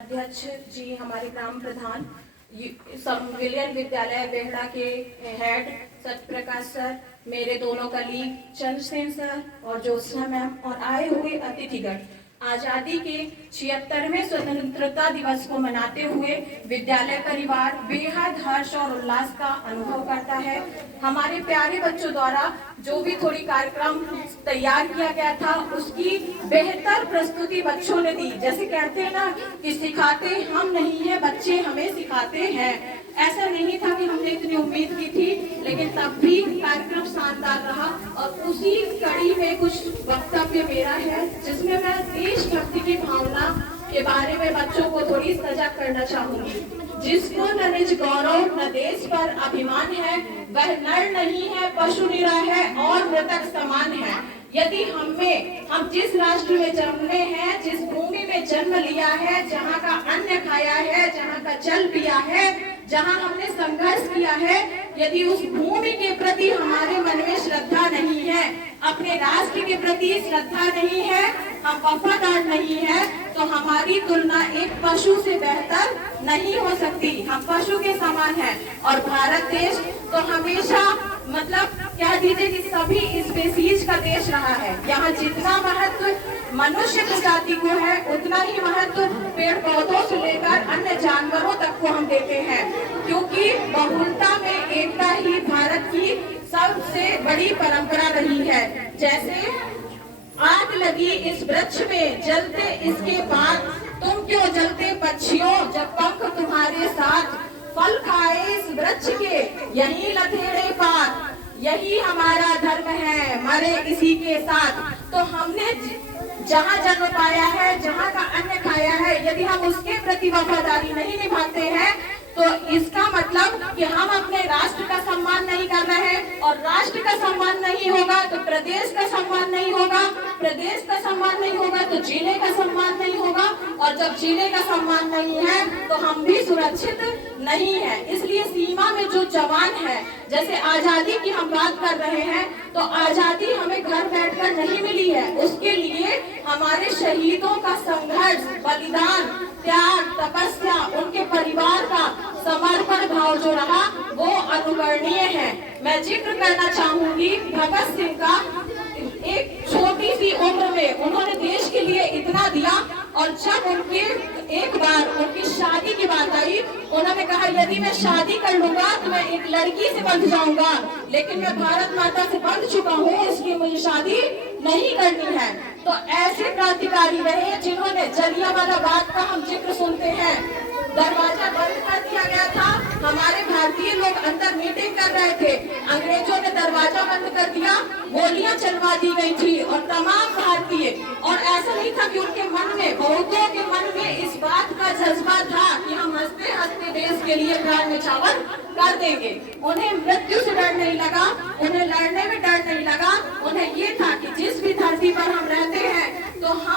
अध्यक्ष जी, हमारे ग्राम प्रधान, विलियन विद्यालय बेहड़ा के हेड सत्यप्रकाश सर, मेरे दोनों कलीग चंद्रसेन सर और ज्योत्सना मैम और आए हुए अतिथिगण, आजादी के 76वें स्वतंत्रता दिवस को मनाते हुए विद्यालय परिवार बेहद हर्ष और उल्लास का अनुभव करता है। हमारे प्यारे बच्चों द्वारा जो भी थोड़ी कार्यक्रम तैयार किया गया था उसकी बेहतर प्रस्तुति बच्चों ने दी। जैसे कहते हैं ना कि सिखाते हम नहीं है, बच्चे हमें सिखाते हैं। ऐसा नहीं था कि हमने इतनी उम्मीद की थी, लेकिन तब भी कार्यक्रम शानदार रहा। और उसी कड़ी में कुछ वक्तव्य मेरा है जिसमें मैं देशभक्ति की भावना के बारे में बच्चों को थोड़ी सजग करना चाहूंगी। जिसको न निज गौरव न देश पर अभिमान है, वह नर नहीं है, पशु निरा है और मृतक समान है। यदि हम जिस राष्ट्र में जन्मे हैं, जिस भूमि में जन्म लिया है, जहाँ का अन्न खाया है, जहाँ का जल पिया है, जहाँ हमने संघर्ष किया है, यदि उस भूमि के प्रति हमारे मन में श्रद्धा नहीं है, अपने राष्ट्र के प्रति श्रद्धा नहीं है, हम वफादार नहीं है, तो हमारी तुलना एक पशु से बेहतर नहीं हो सकती। हम पशु के समान हैं। और भारत देश तो हमेशा कह दीजिए कि सभी स्पेसीज का देश रहा है। यहाँ जितना महत्व मनुष्य प्रजाति को है, उतना ही महत्व पेड़ पौधों से लेकर अन्य जानवरों तक को हम देते हैं, क्योंकि बहुलता में एकता ही भारत की सबसे बड़ी परंपरा रही है। जैसे आग लगी इस वृक्ष में, जलते इसके बाद तुम क्यों जलते पक्षियों, जब पंख तुम्हारे साथ, फल खाए इस वृक्ष के यही लथेड़े पात, यही हमारा धर्म है, मरे इसी के साथ। तो हमने जहाँ जन्म पाया है, जहाँ का अन्न खाया है, यदि हम उसके प्रति वफादारी नहीं निभाते हैं, तो इसका मतलब कि हम अपने राष्ट्र का सम्मान नहीं कर रहे हैं। और राष्ट्र का सम्मान नहीं होगा तो प्रदेश का सम्मान नहीं होगा, प्रदेश का सम्मान नहीं होगा तो जिले का सम्मान नहीं होगा, और जब जिले का सम्मान नहीं है तो हम भी सुरक्षित नहीं है। इसलिए सीमा में जो जवान है, जैसे आजादी की हम बात कर रहे हैं, तो आजादी हमें घर बैठकर नहीं मिली है। उसके लिए हमारे शहीदों का संघर्ष, बलिदान, त्याग, तपस्या, उनके परिवार का समर्पण भाव जो रहा वो अनुकरणीय है। मैं जिक्र करना चाहूंगी भगत सिंह का। एक छोटी सी उम्र में उन्होंने देश के लिए इतना दिया, और जब उनके एक बार उनकी शादी की बात आई, उन्होंने कहा यदि मैं शादी कर लूंगा तो मैं एक लड़की से बंध जाऊंगा, लेकिन मैं भारत माता से बंध चुका हूँ, इसलिए मुझे शादी नहीं करनी है। तो ऐसे क्रांतिकारी रहे जिन्होंने जलियांवाला बाग का हम जिक्र सुनते हैं, दरवाजा बंद कर दिया गया था, हमारे भारतीय लोग अंदर मीटिंग कर रहे थे, अंग्रेजों ने दरवाजा बंद कर दिया, गोलियां चलवा दी गई थी, और तमाम भारतीय, और ऐसा नहीं था कि उनके मन में, बहुतों के मन में इस बात का जज्बा था कि हम हंसते हंसते देश के लिए प्राण न्यौछावर कर देंगे। उन्हें मृत्यु से डर नहीं लगा, उन्हें लड़ने में डर नहीं लगा, उन्हें ये था कि जिस भी धरती पर हम रहते हैं तो हम